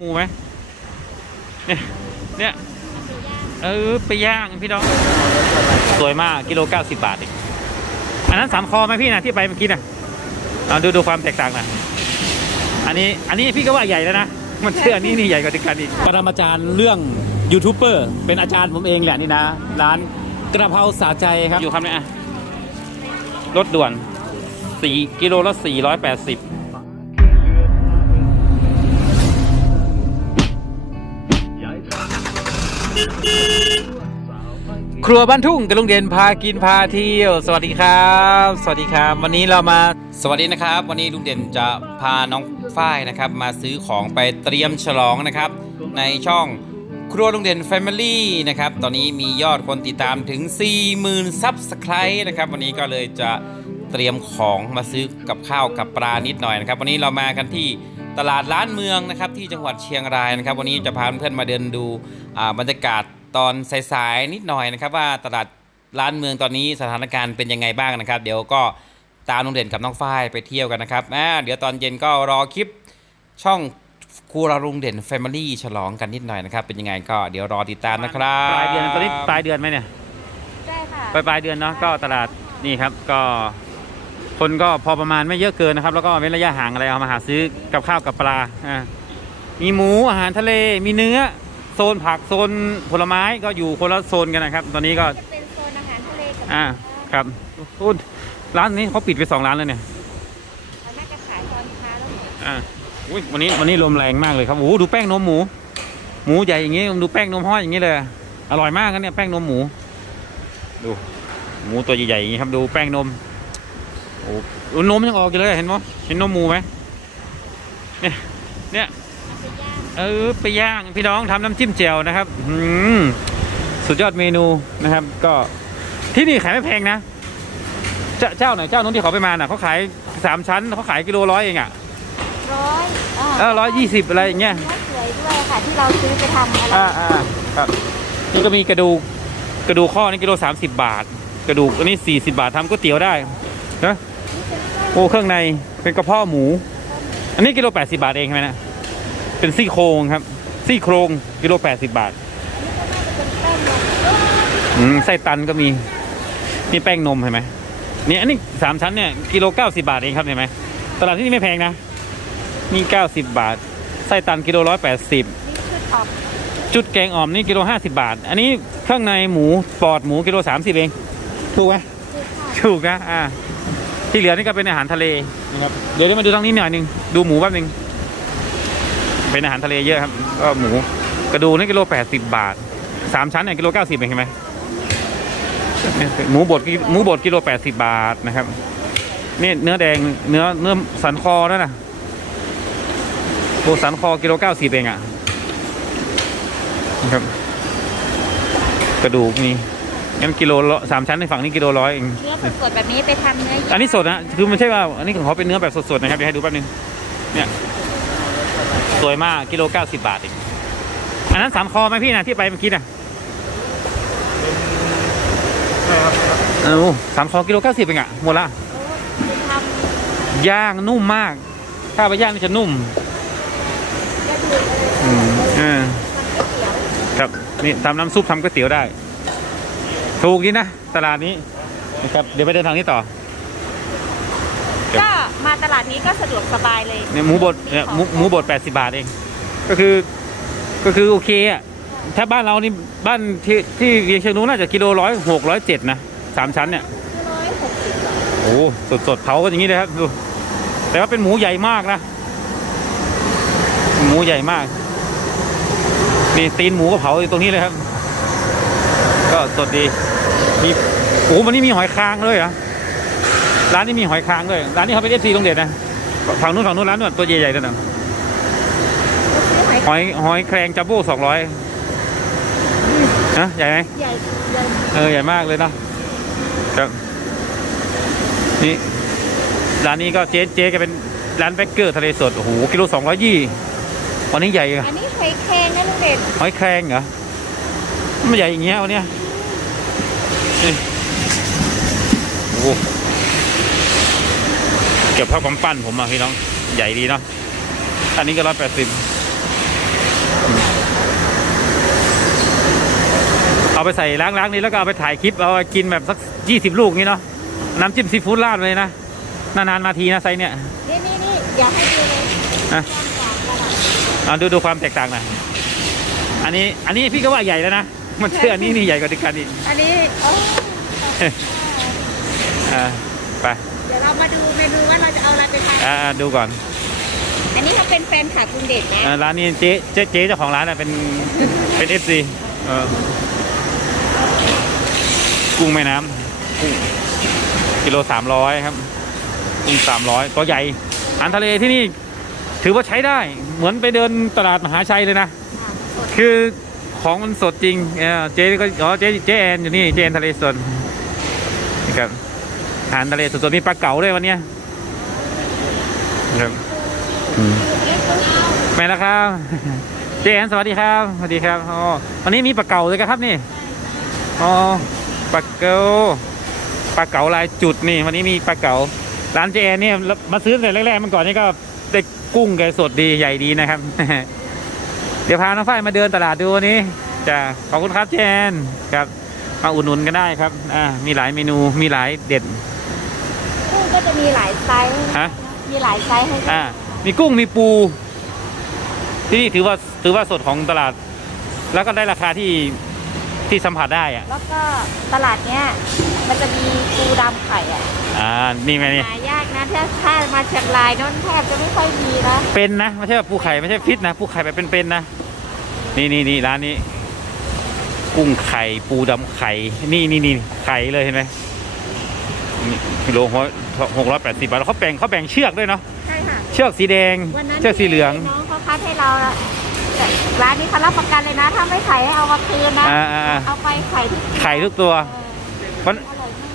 หมูไหมเนี่ยเนี่ยเออไปย่างพี่น้องสวยมากกิโลเก้าสิบบาทเองอันนั้นสามคอไหมพี่นะที่ไปเมื่อกี้นะเอาดูดูความแตกต่างหนะอันนี้อันนี้พี่ก็ว่าใหญ่แล้วนะมันเชื่ออันนี้นี่ใหญ่กว่าเดียวกันอีกปรมาจารย์เรื่องยูทูบเบอร์เป็นอาจารย์ผมเองแหละนี่นะร้านกระเพราสาใจครับอยู่ครับเนี่ยอะรถด่วนสี่กิโลละสี่ร้อยแปดสิบ ครัวบ้านทุ่งกับลุงเด่นพากินพาเที่ยว สวัสดีครับ สวัสดีครับ วันนี้เรามาสวัสดีนะครับ วันนี้ลุงเด่นจะพาน้องฝ้ายนะครับ มาซื้อของไปเตรียมฉลองนะครับ ในช่องครัวลุงเด่น Family นะครับตอนนี้มียอดคนติดตามถึง 40,000ซับสไครต์นะครับ วันนี้ก็เลยจะเตรียมของมาซื้อกับข้าวกับปลานิดหน่อยนะครับ วันนี้เรามากันที่ตลาดล้านเมืองนะครับที่จังหวัดเชียงรายนะครับ วันนี้จะพาเพื่อนมาเดินดูบรรยากาศ ตอนสายๆนิดหน่อยนะครับ ว่าตลาดล้านเมืองตอนนี้สถานการณ์เป็นยังไงบ้างนะครับ เดี๋ยวก็ตามลุงเด่นกับน้องฝ้ายไปเที่ยวกันนะครับอ่าเดี๋ยวตอนเย็นก็รอคลิปช่องครัวลุงเด่น Family ฉลองกันนิดหน่อยนะครับ เป็นยังไงก็เดี๋ยวรอติดตามนะครับปลายเดือนตอนนี้ปลายเดือนไหมเนี่ยใช่ค่ะปลายปลายเดือนเนาะก็ตลาดนี่ครับก็คนก็พอประมาณไม่เยอะเกินนะครับ แล้วก็เว้นระยะห่างอะไรเอามาหาซื้อกับข้าวกับปลาอ่ามีหมูอาหารทะเลมีเนื้อ โซนผักโซนผลไม้ก็อยู่คนละโซนกันนะครับ ตอนนี้ก็จะเป็นโซนอาหารทะเลกับอ่าครับอู้ร้านนี้เขาปิดไปสองร้านแล้วเนี่ยเราน่าจะขายตอนเช้าแล้วเนี่ยอ่าอุ้ยวันนี้วันนี้ลมแรงมากเลยครับโอ้โหดูแป้งนมหมู หมูใหญ่อย่างงี้ดูแป้งนมห้อยอย่างงี้เลย อร่อยมากนะเนี่ยแป้งนมหมู ดู หมูตัวใหญ่ๆอย่างงี้ครับดูแป้งนมโอ้โหนมยังออกอยู่เลยเห็นไหมเห็นนมหมูไหมเนี่ยเนี่ย เอาไปย่างเออไปย่างพี่น้องทำน้ำจิ้มแจ่วนะครับอืมสุดยอดเมนูนะครับ ก็ที่นี่ขายไม่แพงนะเจ้าเจ้าไหนเจ้านู้นที่เขาไปมาน่ะเขาขายสามชั้นเขาขายกิโลร้อยเองอะร้อยเออร้อยยี่สิบอะไรอย่างเงี้ยเนื้อสวยด้วยค่ะที่เราซื้อไปทำอะไรอ่าอ่าครับนี่ก็มีกระดูกกระดูกข้อนี่กิโลสามสิบบาท กระดูกอันนี้สี่สิบาททำก๋วยเตี๋ยวได้นะโอ้เครื่องในเป็นกระเพาะหมู อันนี้กิโลแปดสิบาทเองใช่ไหมนะ เป็นซี่โครงครับ ซี่โครงกิโลแปดสิบาทเป็นแป้งนมอืมไส้ตันก็มีนี่แป้งนมเห็นไหมเนี่ยอันนี้สามชั้นเนี่ยกิโลเก้าสิบาทเองครับเห็นไหมตลาดที่นี่ไม่แพงนะนี่เก้าสิบบาทไส้ตันกิโลร้อยแปดสิบนี่ชุดออกจุดแกงอ่อมนี่กิโลห้าสิบาท อันนี้เครื่องในหมูปอดหมูกิโลสามสิบเองถูกไหมชุดค่ะถูกนะอ่าที่เหลือนี่ก็เป็นอาหารทะเลนะครับเดี๋ยวเดี๋ยวมาดูทางนี้หน่อยหนึ่งดูหมูแป๊บหนึง เป็นอาหารทะเลเยอะครับ ก็หมูกระดูกนี่กิโลแปดสิบบาทสามชั้นเนี่ยกิโลเก้าสิบเองเห็นไหมหมูบดกิหมูบดกิโลแปดสิบบาทนะครับนี่เนื้อแดงเนื้อเนื้อสันคอนั่นน่ะโบสันคอกิโลเก้าสิบเองอะนะครับ กระดูกมีงั้นกิโลละสามชั้นในฝั่งนี้กิโลร้อยเองเนื้อสดๆแบบนี้ไปทำเนื้ออันนี้สดนะคือมันใช่ว่า อันนี้ของเขาเป็นเนื้อแบบสดๆนะครับเดี๋ยวให้ดูแป๊บนึงเนี่ย สวยมากกิโลเก้าสิบบาทเองอันนั้นสามคอไหมพี่นะที่ไปเมื่อกี้นะเออสามคอกิโลเก้าสิบเองอะหมดละไปทย่างนุ่มมาก ถ้าไปย่างนี่จะนุ่มำกระดูกอืมเออทำก๋วยเตี๋ยวครับนี่ทำน้ำซุปทำก๋วยเตี๋ยวได้ ถูกดีนะ ตลาดนี้นะครับเดี๋ยวไปเดินทางนี้ต่อก็ มาตลาดนี้ก็สะดวกสบายเลย เนี่ยหมูบดเนี่ยหมูหมูบดแปดสิบาทเอง ก็คือก็คือโอเคอะถ้าบ้านเรานี่บ้านที่ที่เวียงเชียงนุ้นน่าจะกิโลร้อยหกร้อยเจ็ดนะสามชั้นเนี่ยร้อยหกสิบโอ้สดสดๆเผากันอย่างนี้เลยครับดูแต่ว่าเป็นหมูใหญ่มากนะ หมูใหญ่มากนี่ตีนหมูก็เผาอยู่ตรงนี้เลยครับ ก็สดดีมีโอ้วันนี้มีหอยคางเลยเหรอ ร้านนี้มีหอยคางเลยร้านนี้เขาเป็นเอฟซีตรงเด็ดนะ ฝั่งนู้นฝั่งนู้นร้านนู้นตัวใหญ่ๆนั่นนะซื้อหอยหอยหอยแครงจัมโบ้สองร้อยนะใหญ่ไหมใหญ่เดินเออใหญ่มากเลยเนาะครับนี่ร้านนี้ก็เจ๊เจ๊ก็เป็นร้านแบเกอร์ทะเลสดโอ้โหกิโลสองร้อยยี่วันนี้ใหญ่อะอันนี้หอยแครงนะลุงเด่นหอยแครงเหรอมันใหญ่อย่างเงี้ยวันเนี้ยนี่โอ้โห เก็บเท่ากับปั้นผมอะพี่น้องใหญ่ดีเนาะอันนี้ก็ร้อยแปดสิบเอาไปใส่ล้างๆนี้แล้วก็เอาไปถ่ายคลิปเอากินแบบสักยี่สิบลูกนี้เนาะน้ำจิ้มซีฟู้ดราดเลยนะนานๆมาทีนะไซเนี่ยนี่นี่นี่อย่าให้ดูเลยนะเอาดูดูความแตกต่างหน่อยอันนี้อันนี้พี่ก็ว่าใหญ่แล้วนะมันเชื่ออันนี้นี่ใหญ่กว่าดิการอีกอันนี้อ๋อไป ดี๋ยวเรามาดูเมนูว่าเราจะเอาอะไรไปทานอ่าดูก่อน อันนี้เขาเป็นแฟนคลับคุณเด่นนะอ่าร้านนี้เจ๊เจ๊เจ๊เจ้าของร้านน่ะเป็นเป็นเอฟซีกุ้งแม่น้ำกุ้งกิโลสามร้อยครับกุ้งสามร้อยตัวใหญ่อาหารทะเลที่นี่ถือว่าใช้ได้เหมือนไปเดินตลาดมหาชัยเลยนะ คือของมันสดจริงเออเจ๊ก็อ๋อเจ๊เจ๊แอนอยู่นี่เจ๊แอนทะเลสดนี่ครับอา หารทะเลสดๆมีปลาเก๋าด้วยวันเนี้ยครับอืมแม่แล้วครับ เจ๊แอนสวัสดีครับสวัสดีครับอ๋อวันนี้มีปลาเก๋าเลยครับนี่อ๋อปลาเก๋าปลาเก๋าลายจุดนี่ วันนี้มีปลาเก๋าร้านเจ๊แอนเนี่ยมาซื้อแต่แรกๆมันก่อนนี่ก็ได้กุ้งแกสดดีใหญ่ดีนะครับ เดี๋ยวพาน้องฝ้ายมาเดินตลาดดูวันนี้จ้ะขอบคุณครับเจนครับมาอุดหนุนกันได้ครับ อ่า มีหลายเมนู มีหลายเด็ด กุ้งก็จะมีหลายไซส์ฮะมีหลายไซส์ให้อ่ามีกุ้งมีปู ที่นี่ถือว่าถือว่าสดของตลาด แล้วก็ได้ราคาที่ที่สัมผัสได้อะแล้วก็ตลาดเนี้ยมันจะมีปูดำไข่อะอ่านี่ไงนี่หายากนะถ้าถ้ามาเชียงรายโนั่นแทบจะไม่ค่อยมีนะเป็นนะไม่ใช่ว่าปูไข่ไม่ใช่ฟิตนะปูไข่แบบเป็นๆนะนี่นี่นี่ร้านนี้ กุ้งไข่ปูดำไข่นี่นี่นี่ไข่เลยเห็นไหมนี่กิโลห กร้อยแปดสิบบาทแล้วเขาแบ่งเขาแบ่งเชือกด้วยเนาะใช่ค่ะเชือกสีแดงวันนั้นเชือกสีเหลือง น้องเขาคัดให้เราละแต่ร้านนี้เขารับประกันเลยนะ ถ้าไม่ไข่ให้เอามาคืนนะ อ่าอ่าอ่าเอาไปไข่ที่ไข่ทุกตัววันอร่อยมา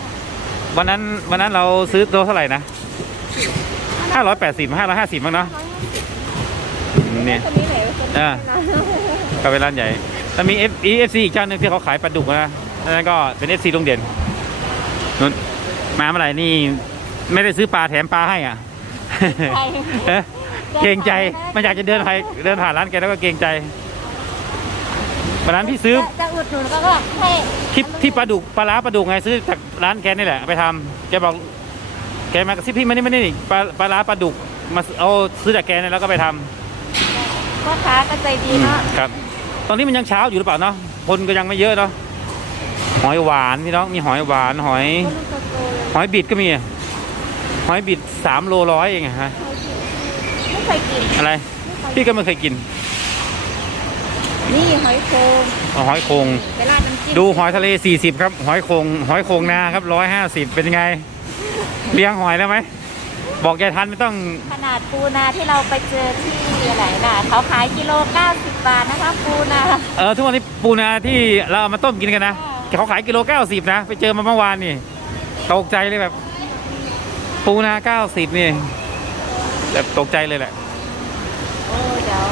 กวันนั้นวันนั้นเราซื้อตัวเท่าไหร่นะห้าร้อยแปดสิบห้าร้อยห้าสิบมั้งเนาะเนี่ยคนนี้ไหนคนนี้อ่านะก็เป็นร้านใหญ่แล้วมี F E F C อีกเจ้าหนึงที่เขาขายปลาดุกนะนั่นก็เป็น F C โรงเด่นนู่นมาเมื่อไหร่นี่ ไม่ได้ซื้อปลาแถมปลาให้อะใช่เอ๊ะเกรงใจมันอยากจะเดินไปเดินผ่านร้านแกแล้วก็เกรงใจวันนั้นพี่ซื้อจะจะอุดหนุนก็ก็ให้ที่ที่ปลาดุกปลาล้าปลาดุกไงซื้อจากร้านแกนี่แหละไปทำแกบอกแกมากระซิบพี่มานี่มานี่ปลาปลาล้าปลาดุกมาเอาซื้อจากแกนี่แล้วก็ไปทำพ่อค้าก็ใจดีเนาะครับ ตอนนี้มันยังเช้าอยู่หรือเปล่าเนาะคนก็ยังไม่เยอะเนาะหอยหวานพี่น้องมีหอยหวานหอยก็ลูกโตๆเลยหอยบิดก็มี หอยบิดสามโลร้อยเองอะฮะ ไม่เคยกินอะไร พี่ก็ไม่เคยกิน นี่หอยโครงเอาหอยโคงไปราดน้ำจิ้มดูหอยทะเล 40 ครับ หอยโคงหอยโคงนาครับ 150 เป็นยังไง เลี้ยงหอยแล้วไหม บอกยายทันไม่ต้อง ขนาดปูนาที่เราไปเจอที่ไหนน่ะเขาขายกิโล90 บาทนะคะปูนา เออทุกวันนี้ปูนาที่เราเอามาต้มกินกันนะ เขาขายกิโล 90 นะ ไปเจอมาเมื่อวานนี่ ตกใจเลยแบบ ปูนา90นี่แบบตกใจเลยแหละโอ้เดี๋ยว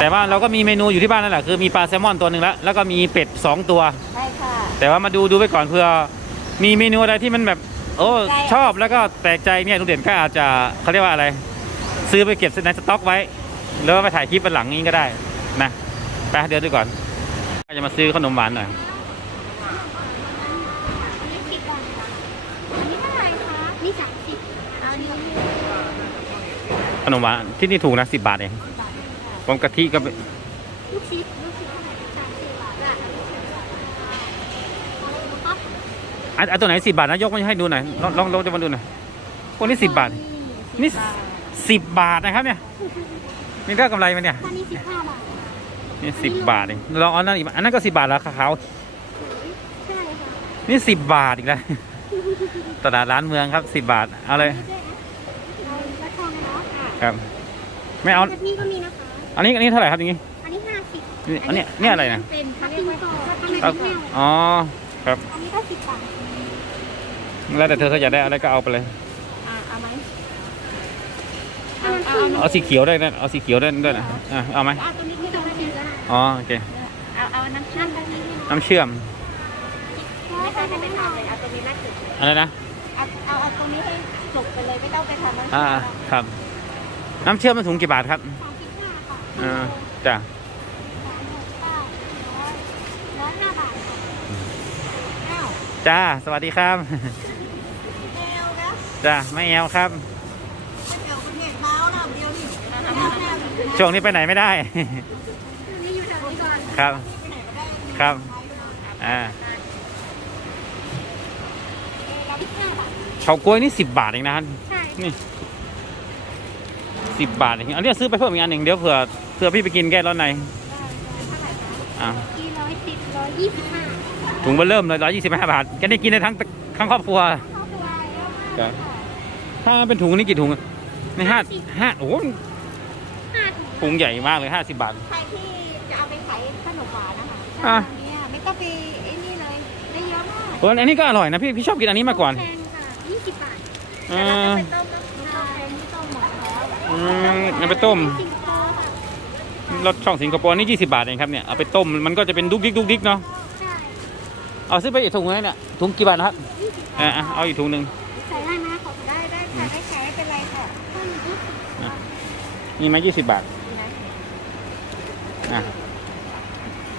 แต่ว่าเราก็มีเมนูอยู่ที่บ้านนั่นแหละคือมีปลาแซลมอนตัวหนึ่งแล้วแล้วก็มีเป็ด2ตัว ใช่ค่ะ แต่ว่ามาดูดูไปก่อนเพื่อมีเมนูอะไรที่มันแบบ โอ้ใจชอบแล้วก็แปลกใจเนี่ยลุงเด่นก็อาจจะเขาเรียกว่าอะไร ซื้อไปเก็บในสต็อกไว้ แล้วก็ไปถ่ายคลิปวันหลังนี้ก็ได้นะไปเดี๋ยวดูก่อนจะมาซื้อขนมหวานหน่อย อันนี้เท่าไหร่คะนี่สามสิบเอานี่ ขนมหวานที่นี่ถูกนะสิบบาทเองผมกะทิก็เป็นลูกชิปลูกชิปเท่าไหร่สามสิบบาทอะครับอันอันตัวไหนสิบบาทนะยกมาให้ดูหน่อยลองลองลองจะมาดูหน่อยพวกนี้สิบบาท นี่สิบบาทนะครับเนี่ยมีก็กำไรมันเนี่ยตอนนี้สิบห้าบาทนี่สิบบาทเองลองเอานั่นอีกอันนั้นก็สิบบาทแล้วขาวใช่ค่ะนี่สิบบาทอีกแล้วตลาดร้านเมืองครับสิบบาทเอาเลย เอาละทองเนาะ ค่ะครับ ไม่เอา แบบนี้ก็มีนะคะ อันนี้อันนี้เท่าไหร่ครับอย่างนี้ อันนี้ห้าสิบนี่อันเนี้ยเนี่ยอะไรนะเป็นเขาเรียกว่าข้างในครัเป็บนแห้วอ๋อ ครับ อันนี้ก็สิบบาทแล้วแต่เธอเธออยากได้อะไรก็เอาไปเลย อ่าเอาไหมเอาเอาเอาเอาสีเขียวได้นะเอาสีเขียวได้ด้วยนะอะเอาไหมเอาตัวนี้ไม่ต้องซื้อก็ได้อ๋อ โอเค เอาเอาน้ำเชื่อมตรงนี้น้ำเชื่อม ไม่ต้องไม่ต้องเลยเอาตัวนี้น่าจุดอะไรนะ เอาเอาเอาตรงนี้ให้จบไปเลยไม่ต้องไปทำน้ำอ่า ครับ น้ำเชื่อมมันถุงกี่บาทครับสามสิบห้าค่ะอ่าจ้ะสามหกเก้าร้อยร้อยห้าบาทค่ะจ้า สวัสดีครับจ้าไม่แอวครับช่วงนี้ไปไหนไม่ได้ครับครับ อ่าเฉาก๊วยนี่สิบบาทเองนะครับใช่ นี่ สิบบาทเองอันนี้ซื้อไปเพิ่มอีกอันหนึ่งเดี๋ยวเผื่อเผื่อพี่ไปกินแก้ร้อนในอ่ากี่ร้อยสิบร้อยยี่สิบห้าถุงเบอร์เริ่มเลยร้อยยี่สิบห้าบาทแกได้กินได้ทั้งทั้งครอบครัว ครอบครัวเยอะมากครับ ถ้าเป็นถุงนี่กี่ถุงอะนี่ห้าห้าโอ้โหห้าถุงถุงใหญ่มากเลยห้าสิบบาท ใครที่จะเอาไปขายขนมหวานนะคะอะ เนี่ยไม่ต้องไปไอ้นี่เลยได้เยอะมากเอออันนี้ก็อร่อยนะพี่พี่ชอบกินอันนี้มากกว่าแพงค่ะยี่สิบบาทเอแต่เราอจะไปต้มแล้วใช่ที่ต้มหมดแล้ว อืมเอาไปต้มสิงคโปร์ค่ะรสช่องสิงคโปร์นี่ 20 บาทเองครับเนี่ย เอาไปต้มมันก็จะเป็นดุกดิกดุกดิกเนาะ ใช่เอาซื้อไปอีกถุงนึงเนี่ย ถุงกี่บาทนะครับยี่สิบอะอะเอาอีกถุงหนึ่ง ใส่ได้ไหมขอได้ได้ค่ะได้ขายไม่เป็นไรค่ะต้นยี่สิบมีไหมยี่สิบบาท นะอะ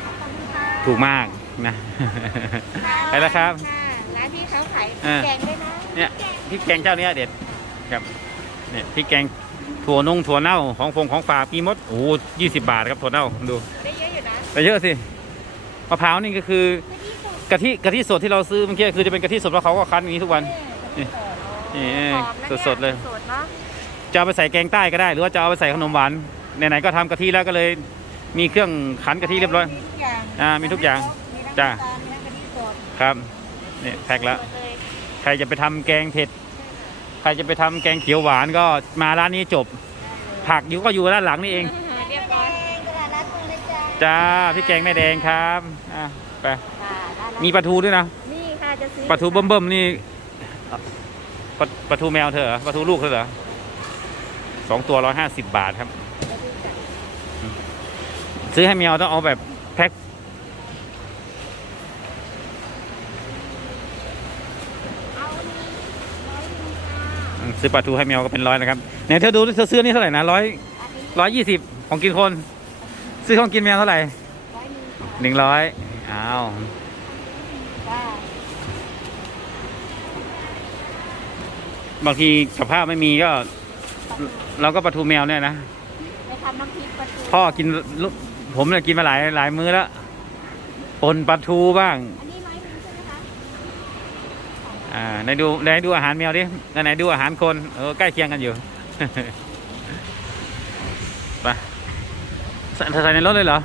ขอบคุณค่ะถูกมากนะ ไปแล้วครับะร้านที่เขาขายอ่า แกงด้วยนะ เนี่ยพริกแกงเจ้าเนี้ยเด็ดครับ เนี่ยพริกแกง ถั่วนงถั่วเน่าของฟงของฝากปีมดโอ้ยี่สิบบาทครับถั่วเน่าดูได้เยอะอยู่นะแต่เยอะสิมะพร้าวนี่ก็คือไม่ที่สุดกะทิกะทิสดที่เราซื้อเมื่อกี้คือจะเป็นกะทิสดเพราะเขาก็คั้นอย่างนี้ทุกวันนี่นี่หอมนะนี่สดๆเลยสดเนาะจะเอาไปใส่แกงใต้ก็ได้ หรือว่าจะเอาไปใส่ขนมหวานไหนๆก็ทำกะทิแล้วก็เลยมีเครื่องขันกะทิเรียบร้อยมีทุกอย่างอ่ามีทุกอย่างมีน้ำจ้ะตาลมีน้ำกะทิสดครับเนี่ยแพ็คแล้วสดเลยใครจะไปทำแกงเผ็ด ใครจะไปทำแกงเขียวหวานก็มาร้านนี้จบ ผักอยู่ก็อยู่ด้านหลังนี่เองเรียบร้อยตลาดนัดเมืองเลยจ้าจ้าพี่แกงแม่แดงครับอะไปค่ะร้านนัดมีปลาทูด้วยนะนี่ค่ะจะซื้อปลาทูเบิ่มๆนี่ปลาปลาทูแมวเธอเหรอปลาทูลูกเธอเหรอสองตัวร้อยห้าสิบบาทครับ ซื้อให้แมวต้องเอาแบบแพ็ค เอาหนึ่งร้อยหนึ่งค่ะ อืม ซื้อปลาทูให้แมวก็เป็นร้อยนะครับเนี่ยเธอดูดิเธอซื้อนี่เท่าไหร่นะร้อยอันนี้ร้อยยี่สิบของกินคน ซื้อของกินแมวเท่าไหร่ร้อยหนึ่งค่ะหนึ่งร้อยอ้าวจ้าบางทีกับข้าวไม่มีก็ เราก็ปลาทูแมวเนี่ยนะไปทำน้ำพริกปลาทูพ่อกินลุผมเนี่ยกินมาหลายหลายมื้อแล้วปนปลาทูบ้าง อันนี้ร้อยหนึ่งใช่ไหมคะ อ่าไหนดูไหนดูอาหารแมวดิไหนดูอาหารคนเออใกล้เคียงกันอยู่ไปใส่ใส่ในรถเลยเหรอ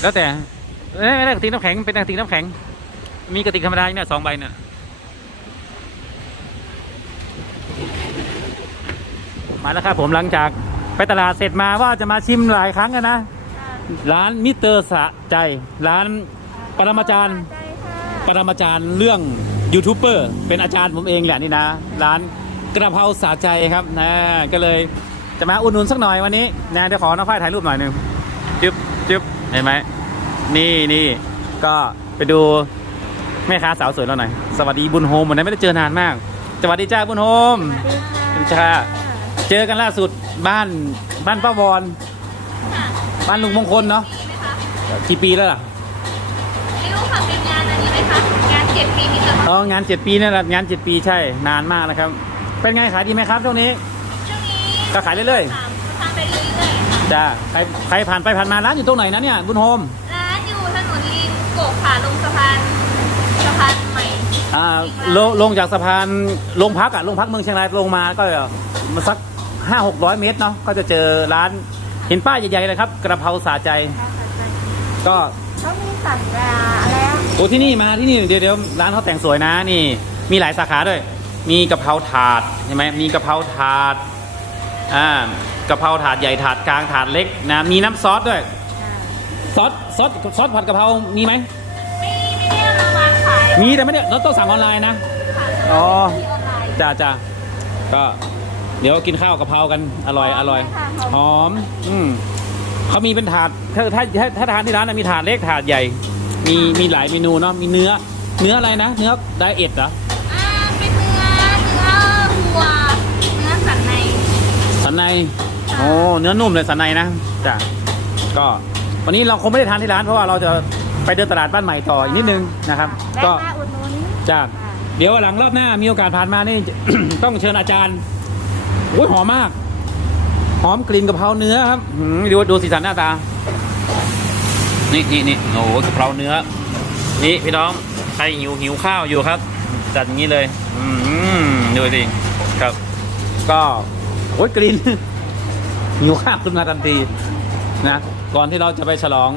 แล้วแต่ไม่ได้กระติกน้ำแข็งเป็นกระติกน้ำแข็ง มีกระติกธรรมดาเนี่ยสองใบเนี่ยมาแล้วครับผมหลังจากไปตลาดเสร็จมาว่าจะมาชิมหลายครั้งกันนะ ร้านมิสเตอร์สะใจ ร้านปรมาจารย์ ปรมาจารย์เรื่องยูทูบเบอร์เป็นอาจารย์ผมเองแหละนี่นะ ร้านกระเพราสาใจครับนะก็เลยจะมาอุดหนุนสักหน่อยวันนี้นะเดี๋ยวขอน้องฝ้ายถ่ายรูปหน่อยหนึ่งจึ๊บจึ๊บเห็นไหมนี่นี่ก็ไปดูแม่ค้าสาวสวยเราหน่อยสวัสดีบุญโฮมวันนี้ไม่ได้เจอนานมากสวัสดีจ้าบุญโฮมสวัสดีจ้าค่ะเจอกันล่าสุดบ้านบ้านป้าวอนบ้านลุงมงคลเนาะกี่ปีแล้วล่ะ อ๋องานเจ็ดปีนี่แหละงานเจ็ดปีใช่ นานมากนะครับ เป็นไงขายดีไหมครับช่วงนี้ ช่วงนี้ก็ขายเรื่อยถามทางไปเรื่อยๆค่ะๆจ้าใครใครผ่านไปผ่านมาร้านอยู่ตรงไหนนะเนี่ยบุญโฮม ร้านอยู่ถนนลิงโกกค่ะลงสะพานสะพานใหม่อ่าลงลงจากสะพานลงพักอะลงพักเมืองเชียงรายลงมาก็มาสักห้าหกร้อยเมตรเนาะก็จะเจอร้านเห็นป้ายใหญ่ๆเลยครับ กระเพราสาใจ ก็เขามีสั่งยาแล้ว โอ้ที่นี่มาที่นี่เดี๋ยวเดี๋ยวร้านเขาแต่งสวยนะนี่ มีหลายสาขาด้วย มีกะเพราถาดใช่ไหมมีกะเพราถาดอ่ากะเพราถาดใหญ่ถาดกลางถาดเล็กนะมีน้ำซอสด้วยซอสซอสซอสผัดกะเพรามีไหมไม่ไม่ได้เอามาวางขายมีแต่ไม่ได้เราต้องสั่งออนไลน์นะค่ะอ๋อที่ออนไลน์จ้าจ้าก็เดี๋ยวกินข้าวกะเพรากันอร่อยอร่อยค่ะหอมอืมเขามีเป็นถาดถ้าถ้าถ้าถ้าทานที่ร้านนะมีถาดเล็กถาดใหญ่ มีมีหลายเมนูเนาะมีเนื้อ เนื้ออะไรนะ เนื้อไดเอทเหรออ่าเป็นเนื้อเนื้อวัวเนื้อสันในสันในโอ้เนื้อนุ่มเลยสันในนะจ้ะก็วันนี้เราคงไม่ได้ทานที่ร้านเพราะว่าเราจะไปเดินตลาดบ้านใหม่ต่ออีกนิดนึงนะครับ แวะก็มาอุดหนุนจ้าเดี๋ยววันหลังรอบหน้ามีโอกาสผ่านมานี่ ต้องเชิญอาจารย์โอ้ยหอมมาก หอมกลิ่นกะเพราเนื้อครับหืมดูดูสีสันหน้าตา นี่นี่นี่โอ้โหกะเพราเนื้อ นี่พี่น้องใครหิวหิวข้าวอยู่ครับ จัดอย่างนี้เลย อืมดูสิครับ ก็โอ้ยกลิ่นหิวข้าวขึ้นมาทันทีนะ ก่อนที่เราจะไปฉลอง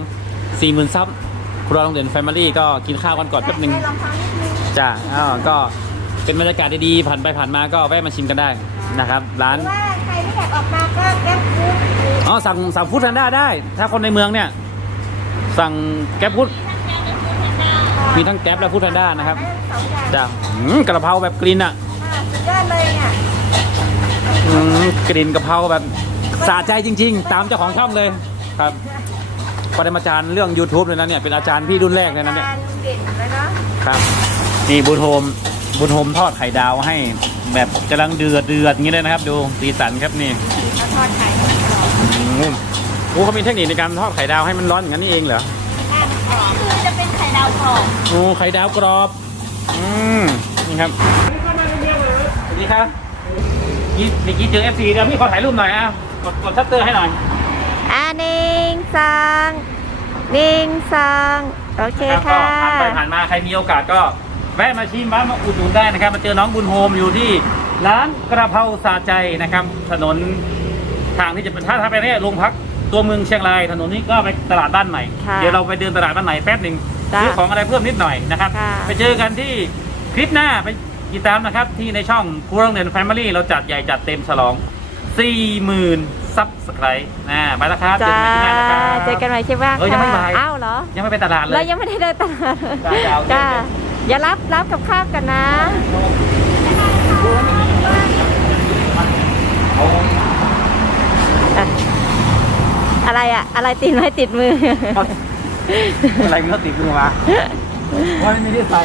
4 0,000ซับครัวโรงเรียนแฟมิลี่ก็กินข้าวกันก่อนแป๊บหนึ่งให้ลองฟังนิดนึงจ้าอ้าวก็เป็นบรรยากาศดีๆผ่านไปผ่านมาก็แวะมาชิมกันได้นะครับ ร้านหรือว่าใครไม่อยากออกมาก็แก๊ปฟู้ดอ๋อสั่งสั่งฟู้ดแพนด้าได้ ถ้าคนในเมืองเนี่ย สั่งแก๊ปฟู้ดมีทั้งแก๊ปและฟู้ดแพนด้านะครับสองอย่างจ้าอืมกระเพราแบบกลิ่นอะอ่าสุดยอดเลยเนี่ยอืมกลิ่นกะเพราแบบสะใจจริง ๆ ตามเจ้าของช่องเลยครับปรมาจารย์เรื่อง YouTube เลยนะเนี่ยเป็นอาจารย์พี่รุ่นแรกเลยนะเนี่ยการเด่นเลยเนาะครับนี่บุญโฮมบุญโฮมทอดไข่ดาวให้แบบกำลังเดือดเดือดอย่างนี้เลยนะครับ ดูสีสันครับนี่มาทอดไข่ ให้มันกรอบอืมโอ้เขามีเทคนิคในการทอดไข่ดาวให้มันร้อนอย่างนั้นนี่เองเหรอคือจะเป็นไข่ดาวกรอบโอ้ไข่ดาวกรอบ อืมนี่ครับสวัสดีครับนี่เมื่อกี้เจอเอฟซีเดี๋ยวพี่ขอถ่ายรูปหน่อยอะกดกดชัตเตอร์ให้หน่อยอ่าหนึ่งสองหนึ่งสองโอเคครับก็ค่ะผ่านไปผ่านมาใครมีโอกาสก็ แวะมาชิมมามาอุดหนุนได้นะครับ มาเจอน้องบุญโฮมอยู่ที่ร้านกระเพราสาใจนะครับ ถนน ทางที่จะเป็นถ้าถ้าไปเนี่ยโรงพักตัวเมืองเชียงรายถนนนี้ก็ไปตลาดบ้านใหม่ ค่ะเดี๋ยวเราไปเดินตลาดบ้านใหม่แป๊บหนึ่งจ้ะซื้อของอะไรเพิ่มนิดหน่อยนะครับ ค่ะ ไปเจอกันที่คลิปหน้าไปติดตามนะครับ ที่ในช่องครัวโรงเรียนแฟมิลี่เราจัดใหญ่จัดเต็มฉลอง 40,000ซับสไครต์นะไปแล้วครับเจอจ้ากันใหม่คลิปหน้านะครับ เจอกันใหม่ใช่ไหมเออยังไม่บ่ายอ้าวเหรอ ยังไม่ไปตลาดเลเราย ยังไม่ได้เดินตลาดจ้ายาวจ้าเลยอย่ารับรับกับข้าวกันนะอะ อะไรอะอะไรติดไม้ติดมือ อะไรมันก็ติดมือมาว่าไม่ได้ใส่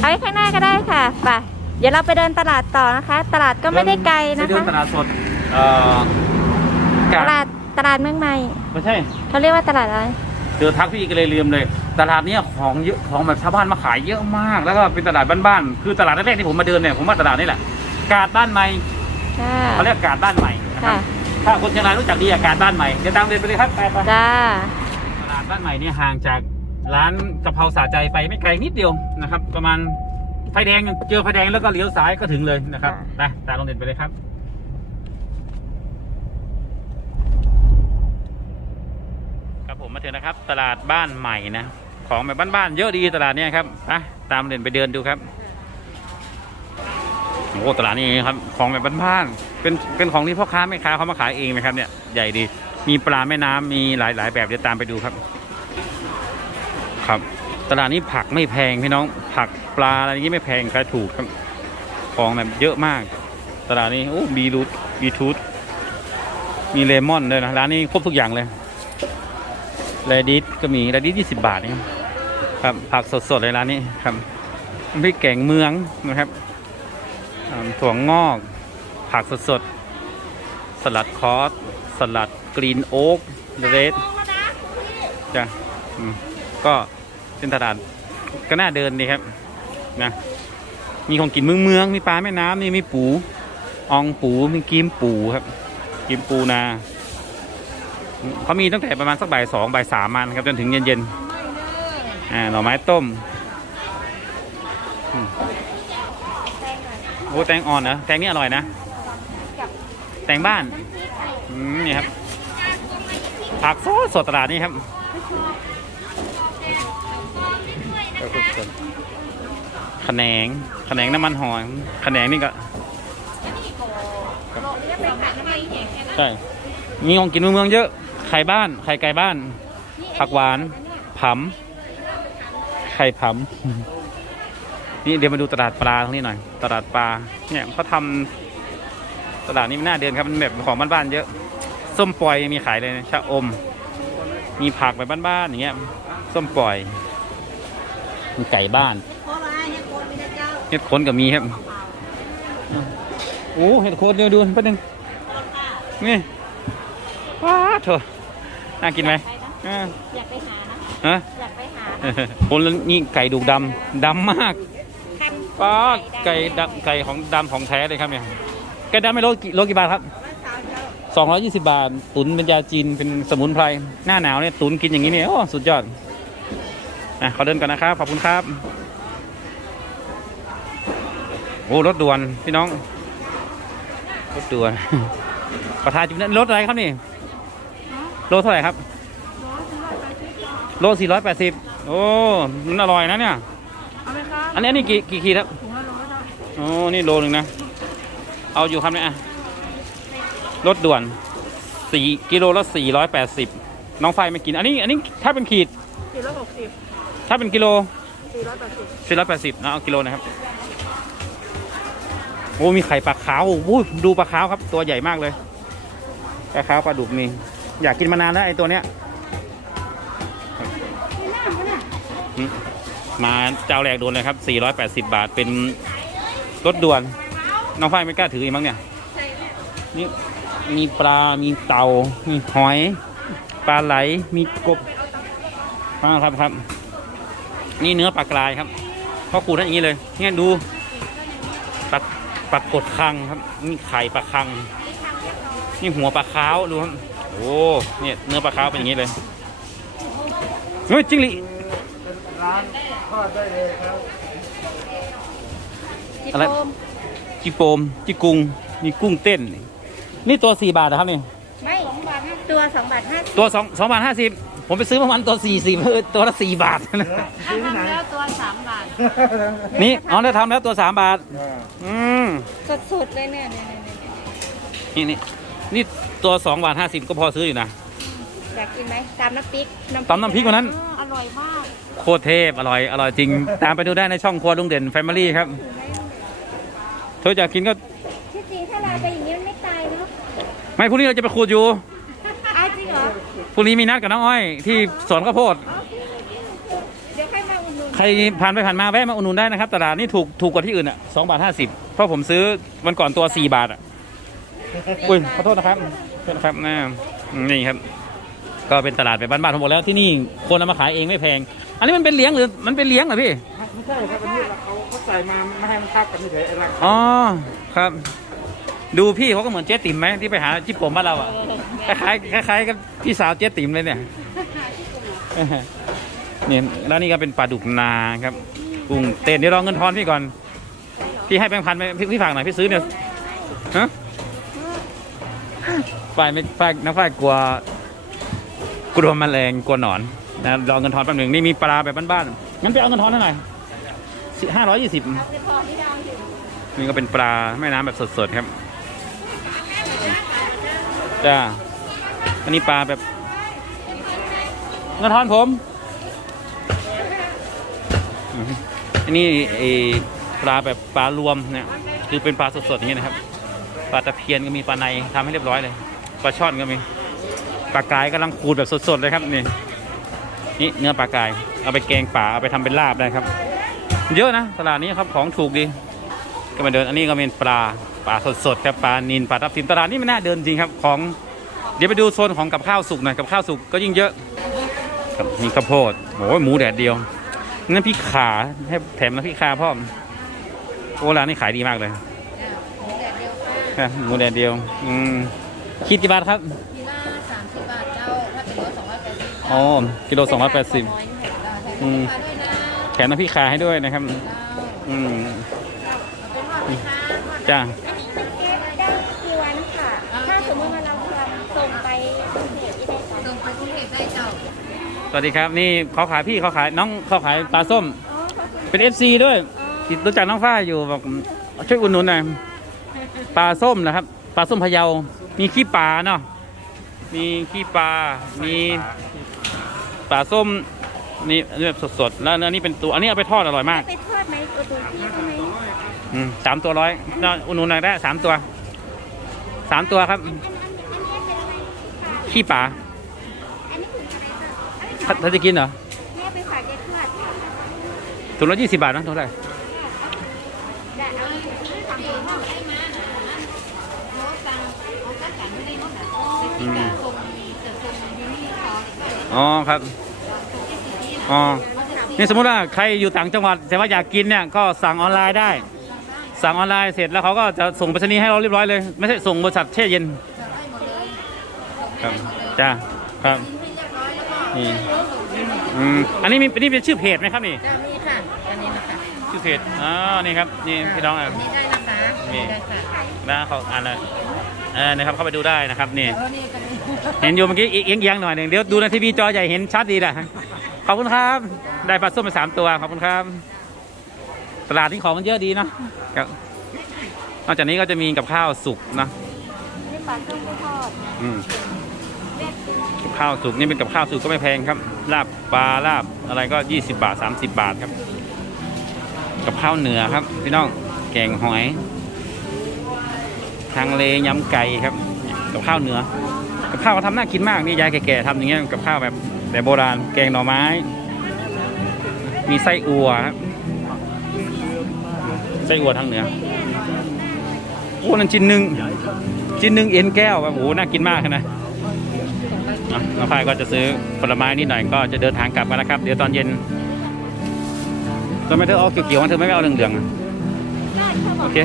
เอาไว้ข้างหน้าก็ได้ค่ะไปเดี๋ยวเราไปเดินตลาดต่อนะคะ ตลาดก็ไม่ได้ไกลนะไปเดิคะ นตลาดสดเอ่อตกาลาดตลาดเมืองใหม่ไม่ใช่ เขาเรียกว่าตลาดอะไรเจอทักพี่ก็เลยลืมเลย ตลาดเนี้ยของเยอะของแบบชาวบ้านมาขายเยอะมาก แล้วก็เป็นตลาดบ้านๆคือตลาดแรกๆที่ผมมาเดินเนี่ยผมว่าตลาดนี่แหละกาดบ้านใหม่จ้าเขาเรียกกาดบ้านใหม่นะครับค่ะ ถ้าคนเชียงรายรู้จักดีอะกาดบ้านใหม่เดี๋ยวตามเดินไปเลยครับไปไปจ้าตลาดบ้านใหม่เนี่ยห่างจากร้านกะเพราสาใจไปไม่ไกลนิดเดียวนะครับ ประมาณไฟแดงเจอไฟแดงแล้วก็เลี้ยวซ้ายก็ถึงเลยนะครับไปตามลงเด่นไปเลยครับครับผมมาถึงนะครับ ตลาดบ้านใหม่นะ ของแบบบ้านๆเยอะดีตลาดเนี้ยครับไปตามเด่นไปเดินดูครับ โอ้ตลาดนี้ครับของแบบบ้านๆเป็นเป็นของที่พ่อค้าแม่ค้าเขามาขายเองนะครับเนี่ยใหญ่ดี มีปลาแม่น้ำมีหลายๆแบบเดี๋ยวตามไปดูครับ ครับ ตลาดนี้ผักไม่แพงพี่น้องผักปลาอะไรอย่างนี้ไม่แพงขายถูกครับของแบบเยอะมาก ตลาดนี้โอ้บีรูทบีทูธมีเลมอนด้วยนะร้านนี้ครบทุกอย่างเลยแรดิสก็มีแรดิสยี่สิบาทนะครับครับ ผักสดๆเลยร้านนี้ครับพริกแกงเมืองนะครับ ถั่วงอก ผักสดๆ สลัดคอสสลัดกรีนโอ๊กเรดจ้ะก็เป็นตลาดก็น่าเดินดีครับนะมีของกินเมืองเมืองมีปลาแม่น้ำนี่มีปูอองปูมีกิมปูครับกิมปูนาเขามีตั้งแต่ประมาณสักบ่ายสองบ่ายสามมานครับจนถึงเย็นๆอ่าหน่อไม้ต้ม โอ้แตงอ่อนนะแตงนี่อร่อยนะ แตงบ้านอืมนี่ครับ ผักสดสดตลาดนี่ครับขนงขนงน้ำมันหอยขนงนี่ก็ใช่มีของกินเมืองเยอะ ไข่บ้าน ไข่ไก่บ้าน ผักหวานผำไข่ผำ นี่เดี๋ยวมาดูตลาดปลาตรงนี้หน่อย ตลาดปลา เนี่ยเขาทำตลาดนี้มันน่าเดินครับ มันแบบของบ้านๆเยอะ ส้มปล่อยมีขายเลยนะชะอม มีผักแบบบ้านๆอย่างเงี้ย ส้มปล่อย มีไก่บ้านเห็ดโคนกับมีครับ โอ้เห็ดโคนเดี๋ยวดูแป๊บนึง นี่ ว้าโถน่ากินไหมอ่าอยากไปหานะฮะอยากไปหาคนละนี่ไก่ดุดำดำมากคัน ป้าดไก่ดำไก่ของดำของแท้เลยครับเนี่ยไก่ดำไม่โลกี่โลกี่บาทครับสองร้อยยี่สิบาท ตุนเป็นยาจีนเป็นสมุนไพรหน้าหนาวเนี่ยตุนกินอย่างนี้เนี่ยโอ้สุดยอดอะขอเดินก่อนนะครับขอบคุณครับโอ้รถด่วนพี่น้องรถด่วน ประธานจุดนั้นรถอะไรครับนี่โลเท่าไหร่ครับโลสี่ร้อยแปดสิบโอ้มันอร่อยนะเนี่ยเอาไหมคะอันนี้อันนี้กี่กี่ขีดครับถุงละโลจ้ะโอ้นี่โลหนึ่งนะ เอาอยู่ครับเนี่ยอะรถด่วนสี่กิโลละสี่ร้อยแปดสิบน้องไฟไม่กิน อันนี้อันนี้ถ้าเป็นขีดสี่ร้อยหกสิบถ้าเป็นกิโลสี่ร้อยแปดสิบสี่ร้อยแปดสิบนะเอากิโลนะครับโอ้มีไข่ปลาขาวโอ้โหดูปลาขาวครับ ตัวใหญ่มากเลยปลาขาวปลาดุกนี่อยากกินมานานแล้วไอ้ตัวเนี้ยอื มาเจ้าแรกโดนเลยครับ 480 บาทเป็นรถด่วน น้องฝ้ายไม่กล้าถืออีกมั้งเนี่ยนี่มีปลา มีเต่า มีหอย ปลาไหล มีกบอ่าครับครับ นี่เนื้อปลากรายครับพ่อครูท่านอย่างนี้เลยเนี่ยดูปลาปลากดคังครับ นี่ไข่ปลาคัง นี่หัวปลาขาวดูครับ โอ้เนี่ยเนื้อปลาขาวเป็นอย่างนี้เลยเฮ้ยจิ้งหรีด จิอะไรโปมจิโปมจิกุงนี่กุ้งเต้น นี่ตัวสี่บาทนะครับนี่ไม่ตัวสองบาทห้าสิบตัวสองสองบาทห้าสิบผมไปซื้อเมื่อวันตัวสี่สิบตัวละสี่บาททำแล้วตัวสามบาท นี่เอาได้ทำแล้วตัวสามบาท อืมสดๆเลยเนี่ยเนี่ยเนี่ยเนี่ยนี่นี่นี่ตัวสองบาทห้าสิบก็พอซื้ออยู่นะ อยากกินไหมตำน้ำพริกตำน้ำพริกวันนั้น อ๋ออร่อยมาก โคตรเทพอร่อยอร่อยจริง ตามไปดูได้ในช่องครัวลุงเด่นแฟมิลี่ครับเธออยากกินก็ที่จริงถ้าเราไปอย่างนี้มันไม่ตายเนาะไม่พรุ่งนี้เราจะไปขูดอยู่อ้าวจริงเหรอพรุ่งนี้มีนัดกับน้องอ้อย ที่สวนข้าวโพดเดี๋ยวค่อยมาอุ่นนใครผ่านไปผ่านมาแวะมาอุดหนุนได้นะครับ ตลาดนี่ถูกถูกกว่าที่อื่นอะสองบาทห้าสิบเพราะผมซื้อวันก่อนตัวสี่บาทอะ อุ้ยขอโทษนะครับขอโทษนะครับนะอืมนี่ครับ ก็เป็นตลาดแบบบ้านๆผมบอกแล้วที่นี่คนเอามาขายเองไม่แพง อันนี้มันเป็นเลี้ยงหรือมันเป็นเลี้ยงเหรอพี่ไม่ใช่ครับอันนี้เขาเขาใส่มาไม่ให้มันทับกันนี่เฉยไอ้รังอ๋อครับ ดูพี่เขาก็เหมือนเจ๊ติ๋มไหมที่ไปหาจิ๊บผมบ้านเราอะคล้ายๆคล้ายๆกับพี่สาวเจ๊ติ๋มเลยเนี่ยเนี่ยแล้วนี่ก็เป็นปลาดุกนาครับกุ้งเต้นเดี๋ยวรอเงินทอนพี่ก่อนพี่ให้แบงค์พันไปพี่พี่ฝากหน่อยพี่ซื้อเนี่ยฮะฝ่ายไม่ฝ่ายนักฝ่ายกลัว กลัวแมลงกลัวหนอนนะรอเงินทอนแป๊บหนึ่งนี่มีปลาแบบบ้านๆงั้นไปเอาเงินทอนให้หน่อยห้าร้อยยี่สิบเอาไปพอที่ดองอยู่นี่ก็เป็นปลาแม่น้ำแบบสดๆครับจ้าอันนี้ปลาแบบเงินทอนผมอืมอันนี้เออปลาแบบปลารวมเนี่ยคือเป็นปลาสดๆอย่างนี้นะครับปลาตะเพียนก็มีปลาในทำให้เรียบร้อยเลยปลาช่อนก็มี ปลากายกำลังขูดแบบสดๆเลยครับนี่นี่เนื้อปลากาย เอาไปแกงป่าเอาไปทำเป็นลาบได้ครับ เยอะนะตลาดนี้ครับของถูกดีก็มาเดินอันนี้ก็เป็นปลาปลาสดๆครับปลานินปลาทับทิมตลาดนี้ไม่น่าเดินจริงครับของ เดี๋ยวไปดูโซนของกับข้าวสุกหน่อยกับข้าวสุกก็ยิ่งเยอะครับมีข้าวโพดโอ้ยหมูแดดเดียวนั่นพริกขาให้แถมน้ำพริกขาพ่อมโอ้ร้านนี้ขายดีมากเลยครับหมูแดดเดียวอืมคิดกี่บาทครับ องร้อยแปดสิบอ๋อกิโลสองร้อยแปดสิบอืมมาด้วยนะแถมน้ำพริกขาให้ด้วยนะครับ อืมเป็นว่าไหมคะจ้าอันนี้มันเก็บได้กี่วันค่ะ ถ้าสมมติว่าเราทำส่งไปกรุงเทพได้ก่อนส่งไปกรุงเทพได้เจ้าสวัสดีครับ นี่เขาขายพี่เขาขายน้องเขาขายปลาส้มอ๋อขอบคุณเป็น FC ด้วยติดรู้จักน้องฝ้ายอยู่บอกช่วยอุดหนุนหน่อยปลาส้มนะครับ ปลาส้มพะเยา มีขี้ปลาเนาะมีขี้ปลา มี ปลาส้มนี่อันนี้แบบสดๆแล้วอันนี้เป็นตัวอันนี้เอาไปทอดอร่อยมากไปทอดไหมตัวตัวพี่ใช่ไหมอืมสามตัวร้อยน่าอุดหนุนหน่อยได้สามตัวสามตัวครับอันอันอันนี้เป็นอะไรคะขี้ปลาอันนี้คืออะไรคะถ้าถ้าจะกินเหรอแม่ไปฝากยายทวดถุงละยี่สิบบาทนะเท่าไหร่แต่เอาที่ฝั่งของห้องได้มาโน้ตสั่งโน้ตสั่งไม่ได้โน้ตนะอืม ส่งจะส่งยูนี่เขา อ๋อครับส่งที่อ๋อ นี่สมมติว่าใครอยู่ต่างจังหวัด แต่ว่าอยากกินเนี่ยก็สั่งออนไลน์ได้ สั่งออนไลน์เสร็จแล้วเขาก็จะส่งไปรษณีย์ให้เราเรียบร้อยเลย ไม่ใช่ส่งบริษัทแช่เย็น ครับ จ้า ครับ นี่ อืม อันนี้มีอันนี้เป็นชื่อเพจไหมครับนี่ จะมีค่ะอันนี้นะคะชื่อเพจ อ๋อ นี่ครับ นี่พี่น้องอะอันนี้ได้นะคะนี่ ได้ค่ะนะเขาอ่านเลยเออนะครับเข้าไปดูได้นะครับนี่ แล้วนี่ก็มี เห็นอยู่เมื่อกี้เอียงเอียงๆหน่อยหนึ่งเดี๋ยวดูในทีวีจอใหญ่เห็นชัดดีนะขอบคุณครับ ได้ปลาส้มไปสามตัวขอบคุณครับ ตลาดนี้ของมันเยอะดีเนาะครับนอกจากนี้ก็จะมีกับข้าวสุกนะนี่ปลาเครื่องทอดอืมกับข้าวสุกนี่เป็นกับข้าวสุกก็ไม่แพงครับ ลาบปลาลาบอะไรก็ 20 บาท 30 บาทครับ กับข้าวเหนือครับ พี่น้องแกงหอย ทางเลยำไก่ครับ กับข้าวเหนือ กับข้าวเขาทำน่ากินมากนี่ยายแก่ๆทำอย่างเงี้ยกับข้าวแบบแบบโบราณแกงหน่อไม้ มีไส้อัวครับไส้อัวทางเหนือโอ้นั่นชิ้นหนึ่งชิ้นหนึ่งเอ็นแก้วแบบโอ้น่ากินมากนะอะน้องพายก็จะซื้อผลไม้นิดหน่อยก็จะเดินทางกลับกันนะครับ เดี๋ยวตอนเย็นทำไมเธอเอาเขียวๆมาเธอไม่เอาเหลืองๆอะโอเค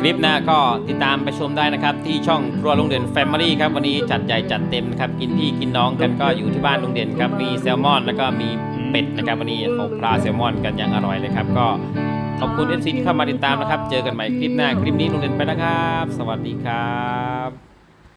คลิปหน้าก็ติดตามไปชมได้นะครับ ที่ช่องครัวลุงเด่นแฟมิลี่ครับวันนี้จัดใหญ่จัดเต็มนะครับกินพี่กินน้องกันก็อยู่ที่บ้านลุงเด่นครับมีแซลมอน แล้วก็มีเป็ดนะครับวันนี้เขาปลาแซลมอนกันอย่างอร่อยเลยครับก็ขอบคุณ FC ที่เข้ามาติดตามนะครับ เจอกันใหม่คลิปหน้า คลิปนี้ลุงเด่นไปนะครับ สวัสดีครับ